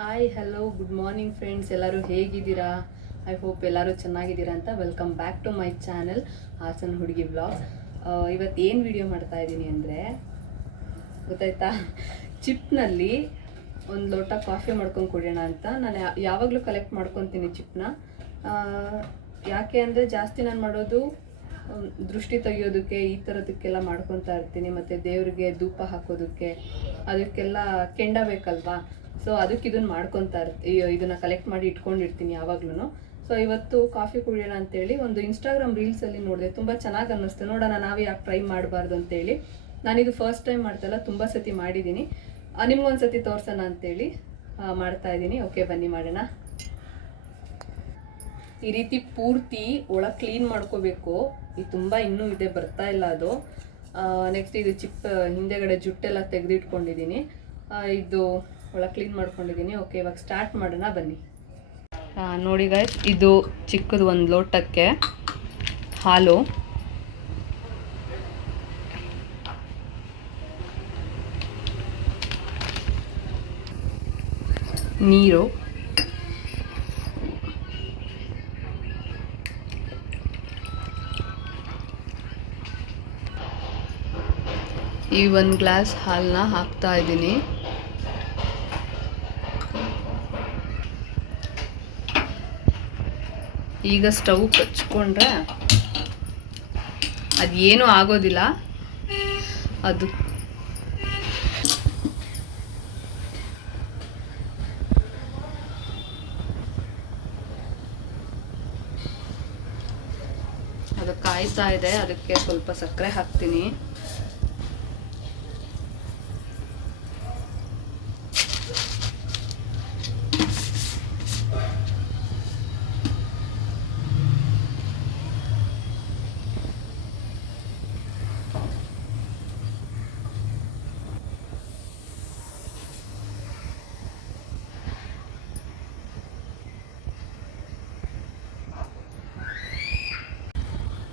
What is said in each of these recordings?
Hi hello good morning friends ಎಲ್ಲರೂ ಹೇಗಿದ್ದೀರಾ? I hope ಎಲ್ಲರೂ ಚೆನ್ನಾಗಿದ್ದೀರಾ ಅಂತ welcome back to my channel Hassan ಹುಡುಗಿ ಬ್ಲಾಗ್ ಇವತ್ತು ಏನು ವಿಡಿಯೋ ಮಾಡ್ತಾ ಇದ್ದೀನಿ ಅಂದರೆ, ಗೊತ್ತಾಯ್ತಾ? ಚಿಪ್ನಲ್ಲಿ ಒಂದು ಲೋಟ ಕಾಫಿ ಮಾಡ್ಕೊಂಡು ಕುಡಿಯೋಣ ಅಂತ. ನಾನು ಯಾವಾಗಲೂ ಕಲೆಕ್ಟ್ ಮಾಡ್ಕೊತೀನಿ ಚಿಪ್ನ. ಯಾಕೆ ಅಂದರೆ ಜಾಸ್ತಿ ನಾನು ಮಾಡೋದು ದೃಷ್ಟಿ ತೆಗಿಯೋದಕ್ಕೆ, ಈ ಥರದಕ್ಕೆಲ್ಲ ಮಾಡ್ಕೊತಾ ಇರ್ತೀನಿ. ಮತ್ತು ದೇವರಿಗೆ ಧೂಪ ಹಾಕೋದಕ್ಕೆ, ಅದಕ್ಕೆಲ್ಲ ಕೆಂಡ ಬೇಕಲ್ವಾ? ಸೊ ಅದಕ್ಕೆ ಇದನ್ನ ಮಾಡ್ಕೊತಾ ಇರ್ತೀನಿ ಇದನ್ನ ಕಲೆಕ್ಟ್ ಮಾಡಿ ಇಟ್ಕೊಂಡಿರ್ತೀನಿ ಯಾವಾಗ್ಲೂ ಸೊ ಇವತ್ತು ಕಾಫಿ ಕುಡಿಯೋಣ ಅಂತೇಳಿ ಒಂದು ಇನ್ಸ್ಟಾಗ್ರಾಮ್ ರೀಲ್ಸಲ್ಲಿ ನೋಡಿದೆ. ತುಂಬ ಚೆನ್ನಾಗಿ ಅನ್ನಿಸ್ತು. ನೋಡೋಣ ನಾವು ಯಾಕೆ ಟ್ರೈ ಮಾಡಬಾರ್ದು ಅಂತೇಳಿ. ನಾನಿದು ಫಸ್ಟ್ ಟೈಮ್ ಮಾಡ್ತಲ್ಲ, ತುಂಬ ಸತಿ ಮಾಡಿದ್ದೀನಿ ನಿಮ್ಗೊಂದು ಸತಿ ತೋರ್ಸೋಣ ಅಂತೇಳಿ ಮಾಡ್ತಾ ಇದ್ದೀನಿ ಓಕೆ ಬನ್ನಿ ಮಾಡೋಣ. ಈ ರೀತಿ ಪೂರ್ತಿ ಒಳಗೆ ಕ್ಲೀನ್ ಮಾಡ್ಕೋಬೇಕು. ಇದು ತುಂಬ ಇನ್ನೂ ಇದೆ, ಬರ್ತಾ ಇಲ್ಲ ಅದು. ನೆಕ್ಸ್ಟ್ ಇದು ಚಿಪ್ ಹಿಂದೆಗಡೆ ಜುಟ್ಟೆಲ್ಲ ತೆಗೆದಿಟ್ಕೊಂಡಿದ್ದೀನಿ ಇದು ಒಳಗೆ ಕ್ಲೀನ್ ಮಾಡ್ಕೊಂಡಿದ್ದೀನಿ ಓಕೆ ಇವಾಗ ಸ್ಟಾರ್ಟ್ ಮಾಡೋಣ, ಬನ್ನಿ. ನೋಡಿ ಗಾಯ್ಸ್ ಇದು ಚಿಕ್ಕದು ಒಂದು ಲೋಟಕ್ಕೆ ಹಾಲು. ನೀರು. ಈ ಒಂದು ಗ್ಲಾಸ್ ಹಾಲನ್ನ ಹಾಕ್ತಾ ಇದ್ದೀನಿ ಈಗ ಸ್ಟವ್ ಕಚ್ಕೊಂಡ್ರೆ ಅದೇನು ಆಗೋದಿಲ್ಲ. ಅದು. ಅದು ಕಾಯ್ತಾ ಇದೆ ಅದಕ್ಕೆ ಸ್ವಲ್ಪ ಸಕ್ಕರೆ ಹಾಕ್ತೀನಿ.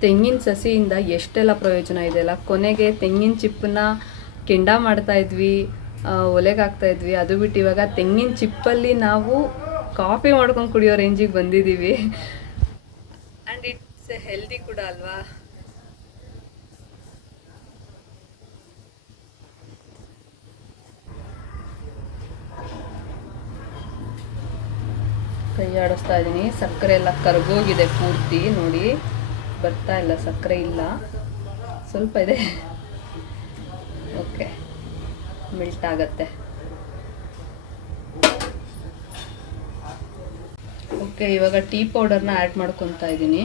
ತೆಂಗಿನ ಸಸಿಯಿಂದ ಎಷ್ಟೆಲ್ಲ ಪ್ರಯೋಜನ ಇದೆ ಅಲ್ಲ? ಕೊನೆಗೆ ತೆಂಗಿನ ಚಿಪ್ಪನ್ನ ಕೆಂಡ ಮಾಡ್ತಾ ಇದ್ವಿ ಒಲೆಗಾಕ್ತಾ ಇದ್ವಿ. ಅದು ಬಿಟ್ಟು ಇವಾಗ ತೆಂಗಿನ ಚಿಪ್ಪಲ್ಲಿ ನಾವು ಕಾಫಿ ಮಾಡ್ಕೊಂಡು ಕುಡಿಯೋ ರೇಂಜಿಗೆ ಬಂದಿದ್ದೀವಿ. ಆ್ಯಂಡ್ ಇಟ್ಸ್ ಹೆಲ್ದಿ ಕೂಡ ಅಲ್ವಾ? ಕೈ ಆಡಿಸ್ತಾ ಇದ್ದೀನಿ. ಸಕ್ಕರೆ ಎಲ್ಲ ಕರಗೋಗಿದೆ ಪೂರ್ತಿ, ನೋಡಿ. ಬರ್ತಾ ಇಲ್ಲ, ಸಕ್ಕರೆ ಇಲ್ಲ. ಸ್ವಲ್ಪ ಇದೆ. ಓಕೆ ಮಿಲ್ಟ್ ಆಗತ್ತೆ. ಓಕೆ ಇವಾಗ ಟೀ ಪೌಡರ್ನ ಆ್ಯಡ್ ಮಾಡ್ಕೊತಾ ಇದ್ದೀನಿ.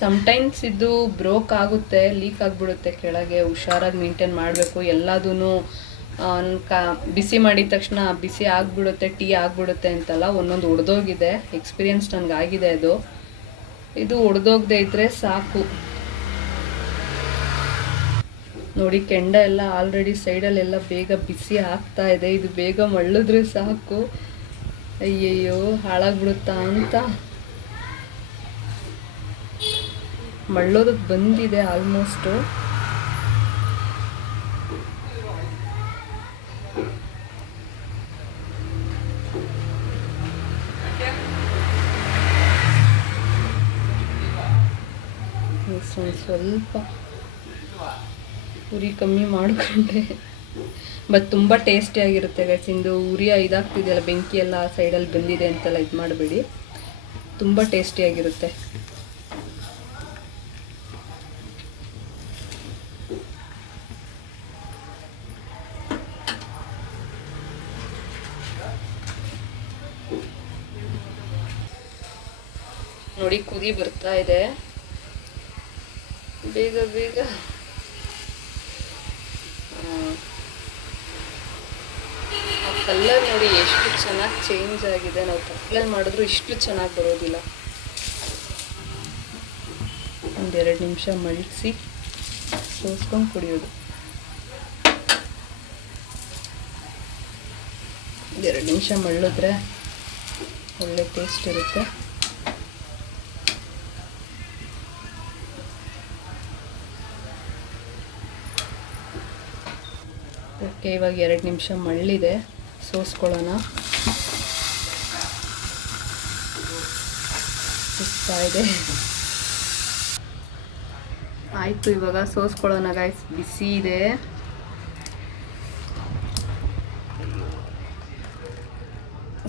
ಸಮ್ಟೈಮ್ಸ್ ಇದು ಬ್ರೋಕ್ ಆಗುತ್ತೆ ಲೀಕ್ ಆಗಿಬಿಡುತ್ತೆ ಕೆಳಗೆ, ಹುಷಾರಾಗಿ ಮೇಂಟೈನ್ ಮಾಡಬೇಕು. ಎಲ್ಲದೂ ಕಾ ಬಿಸಿ ಮಾಡಿದ ತಕ್ಷಣ ಬಿಸಿ ಆಗಿಬಿಡುತ್ತೆ ಟೀ ಆಗಿಬಿಡುತ್ತೆ ಅಂತಲ್ಲ, ಒಂದೊಂದು ಒಡೆದೋಗಿದೆ ಎಕ್ಸ್ಪೀರಿಯನ್ಸ್ ನನಗೆ ಆಗಿದೆ ಅದು. ಇದು ಒಡೆದೋಗದೆ ಇದ್ದರೆ ಸಾಕು. ನೋಡಿ, ಕೆಂಡ ಎಲ್ಲ ಆಲ್ರೆಡಿ ಸೈಡಲ್ಲೆಲ್ಲ ಬೇಗ ಬಿಸಿ ಆಗ್ತಾ ಇದೆ, ಇದು ಬೇಗ ಮಳ್ಳಿದ್ರೆ ಸಾಕು. ಅಯ್ಯಯ್ಯೋ, ಹಾಳಾಗ್ಬಿಡುತ್ತಾ ಅಂತ. ಮಳ್ಳೋದಕ್ಕೆ ಬಂದಿದೆ ಆಲ್ಮೋಸ್ಟು ಒಂದು ಸ್ವಲ್ಪ ಉರಿ ಕಮ್ಮಿ ಮಾಡಿಕೊಂಡೆ. ಬಟ್ ತುಂಬ ಟೇಸ್ಟಿಯಾಗಿರುತ್ತೆ ಗೈಸ್ ಇಂದು ಉರಿ ಇದಾಗ್ತಿದೆಯಲ್ಲ, ಬೆಂಕಿ ಎಲ್ಲ ಆ ಸೈಡಲ್ಲಿ ಬಂದಿದೆ ಅಂತೆಲ್ಲ ಇದು ಮಾಡಬೇಡಿ. ತುಂಬ ಟೇಸ್ಟಿಯಾಗಿರುತ್ತೆ ನೋಡಿ, ಕುದಿ ಬರ್ತಾ ಇದೆ. ಬೇಗ ಬೇಗ. ಆ ಕಲರ್ ನೋಡಿ ಎಷ್ಟು ಚೆನ್ನಾಗಿ ಚೇಂಜ್ ಆಗಿದೆ. ನಾವು ತಪ್ಪಲಲ್ಲಿ ಮಾಡಿದ್ರು ಇಷ್ಟು ಚೆನ್ನಾಗಿ ಬರೋದಿಲ್ಲ. ಒಂದೆರಡು ನಿಮಿಷ ಮಳಿಸಿ ಸೋಸ್ಕೊಂಡು ಕುಡಿಯೋದು. ಎರಡು ನಿಮಿಷ ಮಳ್ಳಿದ್ರೆ ಒಳ್ಳೆ ಟೇಸ್ಟ್ ಇರುತ್ತೆ. ಓಕೆ, ಇವಾಗ ಎರಡು ನಿಮಿಷ ಮಳ್ಳಿದೆ. ಸೋಸ್ಕೊಳ್ಳೋಣ. ಸುಸ್ತಾ ಇದೆ. ಆಯಿತು, ಇವಾಗ ಸೋಸ್ಕೊಳ್ಳೋಣ ಗಾಯ್ಸ್ ಬಿಸಿ ಇದೆ.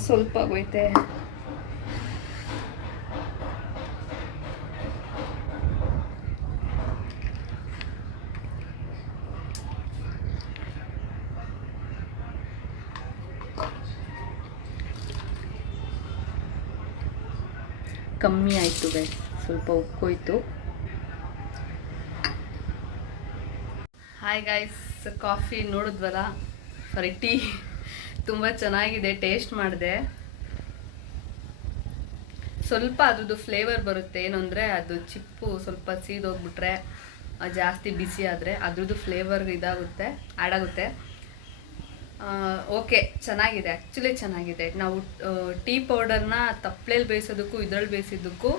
ಸ್ವಲ್ಪ ಆಗೋಯ್ತೆ. ಕಮ್ಮಿ ಆಯಿತು ಗೈಸ್ ಸ್ವಲ್ಪ ಉಕ್ಕೋಯ್ತು. ಹಾಯ್ ಗೈಸ್ ಕಾಫಿ ನೋಡಿದ್ವಲ್ಲ? ಸಾರಿ ಟೀ ತುಂಬ ಚೆನ್ನಾಗಿದೆ ಟೇಸ್ಟ್ ಮಾಡಿದೆ. ಸ್ವಲ್ಪ ಅದ್ರದ್ದು ಫ್ಲೇವರ್ ಬರುತ್ತೆ. ಏನು ಅಂದರೆ ಅದು ಚಿಪ್ಪು ಸ್ವಲ್ಪ ಸೀದೋಗ್ಬಿಟ್ರೆ ಜಾಸ್ತಿ ಬಿಸಿ ಆದರೆ ಅದ್ರದ್ದು ಫ್ಲೇವರ್ ಇದಾಗುತ್ತೆ ಆ್ಯಡ್ ಆಗುತ್ತೆ. ಓಕೆ ಚೆನ್ನಾಗಿದೆ. ಆ್ಯಕ್ಚುಲಿ ಚೆನ್ನಾಗಿದೆ. ನಾವು ಟೀ ಪೌಡರ್ನ ತಪ್ಪಲೆಯಲ್ಲಿ ಬೇಯಿಸೋದಕ್ಕೂ ಇದ್ರಲ್ಲಿ ಬೇಯಿಸಿದ್ದಕ್ಕೂ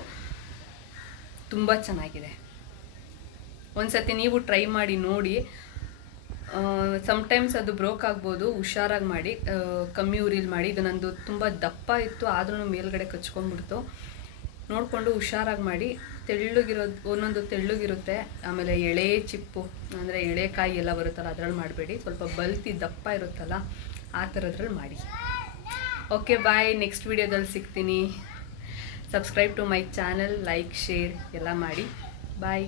ತುಂಬ ಚೆನ್ನಾಗಿದೆ. ಒಂದ್ಸತಿ ನೀವು ಟ್ರೈ ಮಾಡಿ ನೋಡಿ. ಸಮ್ಟೈಮ್ಸ್ ಅದು ಬ್ರೋಕ್ ಆಗ್ಬೋದು, ಹುಷಾರಾಗಿ ಮಾಡಿ ಕಮ್ಮಿ ಉರಿಲಿ ಮಾಡಿ. ಇದು ನಂದು ತುಂಬ ದಪ್ಪ ಇತ್ತು ಆದ್ರೂ ಮೇಲ್ಗಡೆ ಕಚ್ಕೊಂಡ್ಬಿಡ್ತು. ನೋಡಿಕೊಂಡು ಹುಷಾರಾಗಿ ಮಾಡಿ. ತೆಳ್ಳಗಿರೋದು, ಒಂದೊಂದು ತೆಳ್ಳಗಿರುತ್ತೆ. ಆಮೇಲೆ ಎಳೆ ಚಿಪ್ಪು, ಅಂದರೆ ಎಳೆಕಾಯಿ ಎಲ್ಲ ಬರುತ್ತಲ್ಲ ಅದರಲ್ಲಿ ಮಾಡಬೇಡಿ. ಸ್ವಲ್ಪ ಬಲ್ತಿ ದಪ್ಪ ಇರುತ್ತಲ್ಲ, ಆ ಥರದ್ರಲ್ಲಿ ಮಾಡಿ. ಓಕೆ ಬಾಯ್ ನೆಕ್ಸ್ಟ್ ವಿಡಿಯೋದಲ್ಲಿ ಸಿಗ್ತೀನಿ. Subscribe to my channel like share ಎಲ್ಲ ಮಾಡಿ. ಬಾಯ್